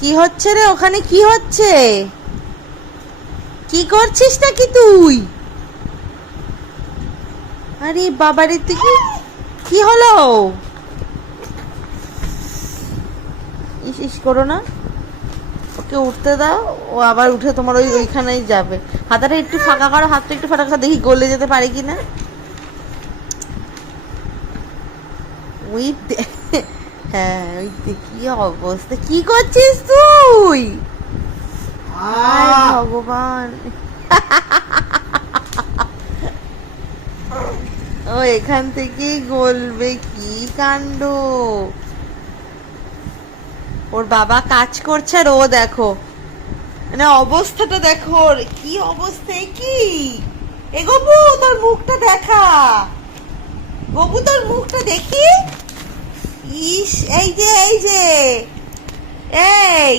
কি হচ্ছে রে ওখানে? কি হচ্ছে? কি করছিস নাকি তুই? আরে বাবারে, তুই কি হলো? ইস ইস করো না, ওকে উঠতে দাও। ও আবার উঠে তোমার ওইখানেই যাবে। হাতটা একটু ফাঁকা করো, হাতটা একটু ফাঁকা করো, দেখি গলে যেতে পারে কিনা। ওই হ্যাঁ, ওই কি অবস্থা! কি করছিস তুই? ভগবান, ও এখান থেকেই গলবে? কি কাণ্ড! ওর বাবা কাজ করছে আর ও দেখো, মানে অবস্থাটা দেখো ওর কি অবস্থা! কি এ গপু, তোর মুখটা দেখা। গপু, তোর মুখটা দেখি। ইস, এই যে এই যে, এই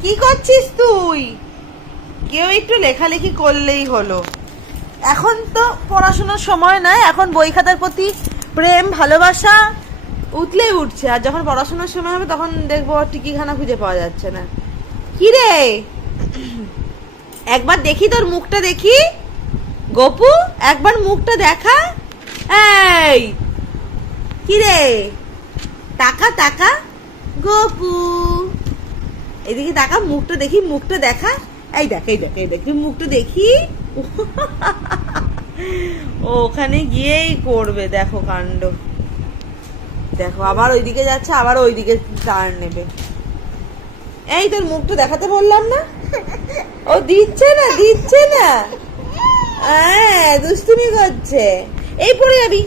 কি করছিস তুই? কেউ একটু লেখালেখি করলেই হলো। এখন তো পড়াশোনার সময় নয়, এখন বই খাতার প্রতি প্রেম ভালোবাসা উঠলেই উঠছে। আর যখন পড়াশোনার সময় হবে তখন দেখবো টিকিখানা খুঁজে পাওয়া যাচ্ছে না। কি রে, একবার দেখি তোর মুখটা দেখি। গপু, একবার মুখটা দেখা। এই কি রে, তাকা তাকা। গপু, এদিকে তাকা, মুখটা দেখি, মুখটা দেখা। এই দেখ, এই দেখ, এই দেখ, মুখটা দেখি। ও ওখানে গিয়েই করবে, দেখো কাণ্ড। দেখো আবার ওইদিকে যাচ্ছে, আবার ওইদিকে টার্ন নেবে। এই তোর মুখটা দেখাতে বললাম না? ও দিচ্ছে না, দিচ্ছে না। হ্যাঁ, দুষ্টুমি করছে। এই পড়ে যাবি।